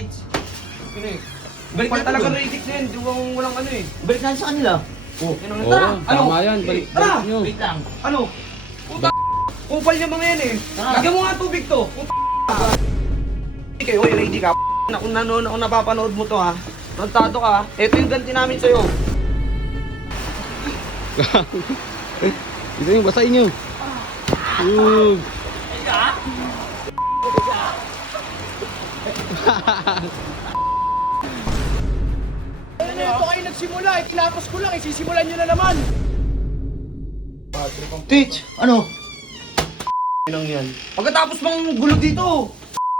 Tits. Balik na talaga Radix na yan. Walang ano eh. Balik natin sa kanila. Oh, Oo, tama yan. Balik nyo. Wait lang. Ano? Puta kupal niya mga yan eh. Lagyan mo nga tubig to. Puta kayo, oy, ready ka. Kung napapanood mo to ha. Nantado ka ha. Ito yung ganti namin sa'yo. Ito yung basahin nyo. Ito kayo nagsimula eh. Tinapos ko lang. Isisimulan nyo na naman. Tits, ano? Inang yan. Pagkatapos mong gulo dito.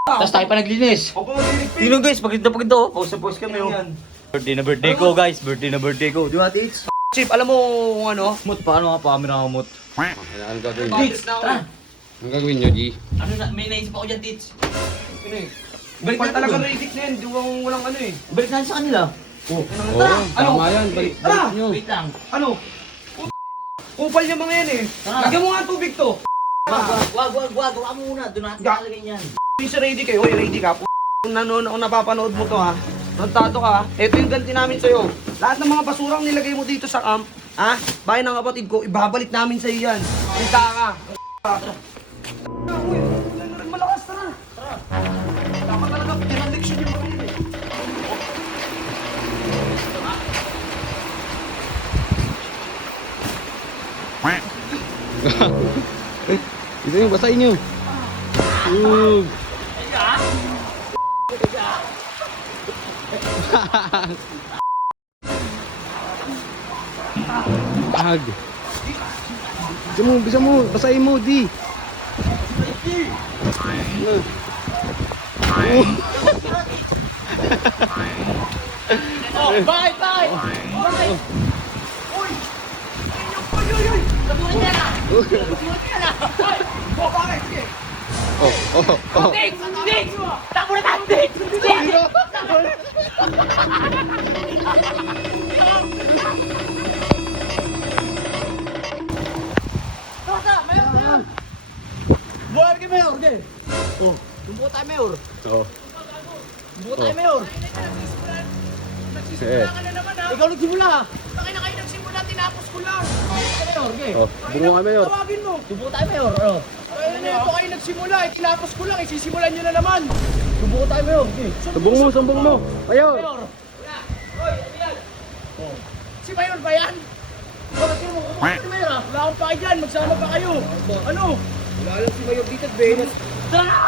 Tapos tayo pa naglinis. Ako mag-iligpit. Tingnan guys, paganda oh. Pause na pause kami oh. Birthday na birthday ko guys, birthday na birthday ko. Di ba Tits? Chip, alam mo kung ano? Mut, paano nga camera mo mut? Ano gagawin? Tits, tara. Ang gagawin nyo, G? Ano na, may naisip ako dyan, Tits. Balik na talaga Radix na yan. Walang ano eh. Balik natin sa kanila. Oo, Ano? tama yan. Balik nyo. Wait lang. Ano? Kupal niya mga yan eh. Lagyan mo nga tubig to. Wag, gawa mo muna. Doon natin nalagay yan. Isa ready kayo, oy, ready ka. Kung napapanood mo to ha. Nantado ka ha. Ito yung ganti namin sa'yo. Lahat ng mga basurang nilagay mo dito sa camp, ha? Bayan ng kapatid ko, ibabalik namin sa'yo yan. Kita ka. Uy, malakas, tara. Tama talaga, pinaleksyon yung mga yun eh. Ito yung basahin nyo. Ag. Bisa mo, basahin mo, di. Bye, bye! Bye! Uy! Uy! Sabuhan niya na! Oh, bakit? Sige. Tits! Tits! Takbo na tayo, Tits! Buhay ka, Mayor! Oh, tumbuko tayo, Mayor! Oo. Tumbuko tayo, Mayor! Ikaw nagsimula ha! Bakit na kayo nagsimula? Tinapos ko lang! Mayor, Oh, bungo ka, Mayor. tawagin mo! Tubuko tayo Mayor. Ano? Ito kayo nagsimula eh! Tinapos ko lang! Isisimulan nyo na naman! Tubuko tayo Mayor. Sumbong mo. Mayor. Mayor! Hoy, ano yan? Si Mayor ba yan? Bakit mo? Si Mayor ha? Wala akong pake dyan! Magsama pa kayo! Ano? Wala lang si Mayor dito at Venus. Tara!